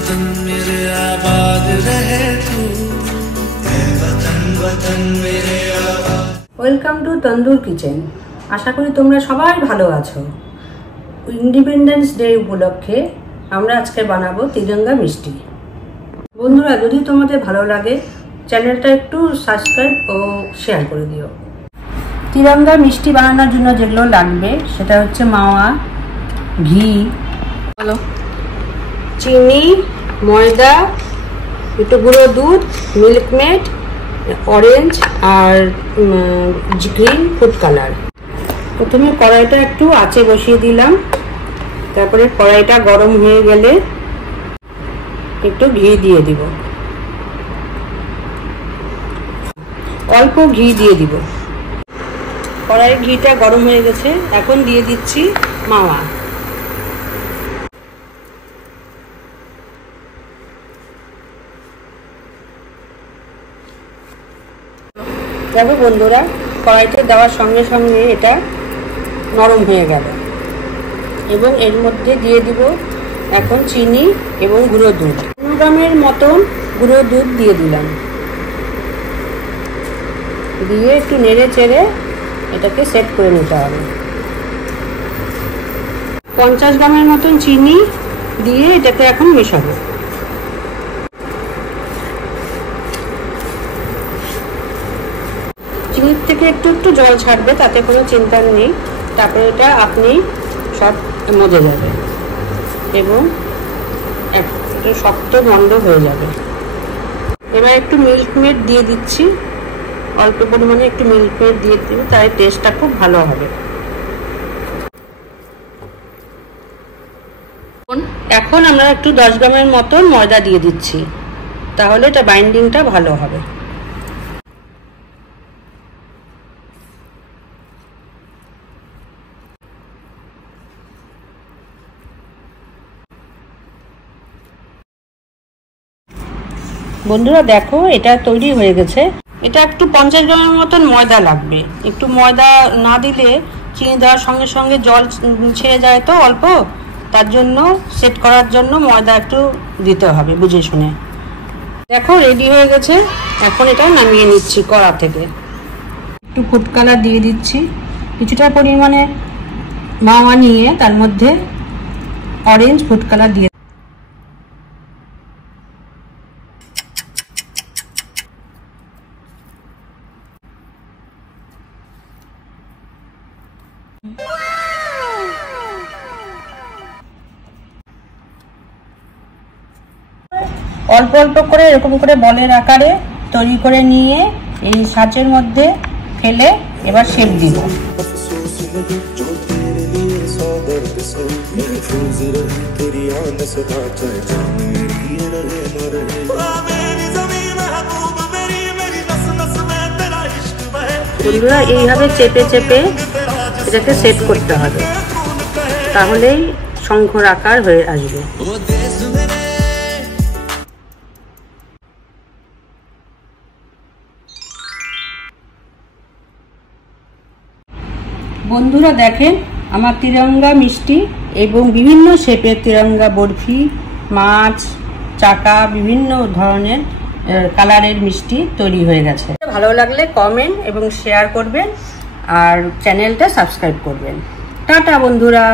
वतन मेरे आबाद रहे तू, वतन वतन मेरे आबाद। Welcome to Tandoor kitchen. আশা করি তোমরা সবাই ভালো আছো। ইন্ডিপেন্ডেন্স ডে উপলক্ষে আমরা আজকে বানাবো তিরঙ্গা মিষ্টি। বন্ধুরা, যদি তোমাদের ভালো লাগে চ্যানেলটা একটু সাবস্ক্রাইব ও শেয়ার করে দিও। তিরঙ্গা মিষ্টি বানানোর জন্য যেগুলো লাগবে সেটা হচ্ছে মাওয়া, ঘি, চিনি, ময়দা, একটু গুঁড়ো দুধ, মিল্ক মেড, অরেঞ্জ আর গ্রিন ফুড কালার। প্রথমে কড়াইটা একটু আঁচে বসিয়ে দিলাম, তারপরে কড়াইটা গরম হয়ে গেলে একটু ঘি দিয়ে দিব, অল্প ঘি দিয়ে দিব। কড়াইয়ের ঘিটা গরম হয়ে গেছে, এখন দিয়ে দিচ্ছি মাওয়া। দেখো বন্ধুরা, কড়াইতে দেওয়ার সঙ্গে সঙ্গে এটা নরম হয়ে গেল এবং এর মধ্যে দিয়ে দিব এখন চিনি এবং গুঁড়ো দুধ। 100 গ্রামের মতন গুঁড়ো দুধ দিয়ে দিলাম, দিয়ে একটু নেড়ে চেড়ে এটাকে সেট করে নিতে হবে। 50 গ্রামের মতন চিনি দিয়ে এটাকে এখন মেশাবো। চিনির থেকে একটু একটু জল ছাড়বে, তাতে কোনো চিন্তা নেই। তারপরে এটা আপনি সব মজে যাবে এবং একটু শক্ত গন্ধ হয়ে যাবে। এবার একটু মিল্ক মেড দিয়ে দিচ্ছি, অল্প পরিমাণে একটু মিল্ক মেড দিয়ে দিলে তাই টেস্টটা খুব ভালো হবে। এখন আমরা একটু 10 গ্রামের মতন ময়দা দিয়ে দিচ্ছি, তাহলে এটা বাইন্ডিংটা ভালো হবে। বন্ধুরা দেখো, এটা তৈরি হয়ে গেছে। এটা একটু 50 গ্রামের মতন ময়দা লাগবে। একটু ময়দা না দিলে চিনি দেওয়ার সঙ্গে সঙ্গে জল ছেড়ে যায় তো অল্প, তার জন্য সেট করার জন্য ময়দা একটু দিতে হবে বুঝে শুনে। দেখো রেডি হয়ে গেছে, এখন এটা নামিয়ে নিচ্ছি কড়া থেকে। একটু ফুড কালার দিয়ে দিচ্ছি, কিছুটা পরিমাণে মাওয়া নিয়ে তার মধ্যে অরেঞ্জ ফুড কালার দিয়ে অল্প অল্প করে এরকম করে বলের আকারে তৈরি করে নিয়ে এই সাঁচের মধ্যে ফেলে এবার শেপ দিব। বন্ধুরা, এইভাবে চেপে চেপে এটাকে সেট করতে হবে, তাহলেই শঙ্খর আকার হয়ে আসবে। বন্ধুরা দেখেন, আমার তিরঙ্গা মিষ্টি এবং বিভিন্ন শেপের তিরঙ্গা বরফি, মাছ, চাকা, বিভিন্ন ধরনের কালারের মিষ্টি তৈরি হয়ে গেছে। ভালো লাগলে কমেন্ট এবং শেয়ার করবেন আর চ্যানেলটা সাবস্ক্রাইব করবেন। টাটা বন্ধুরা।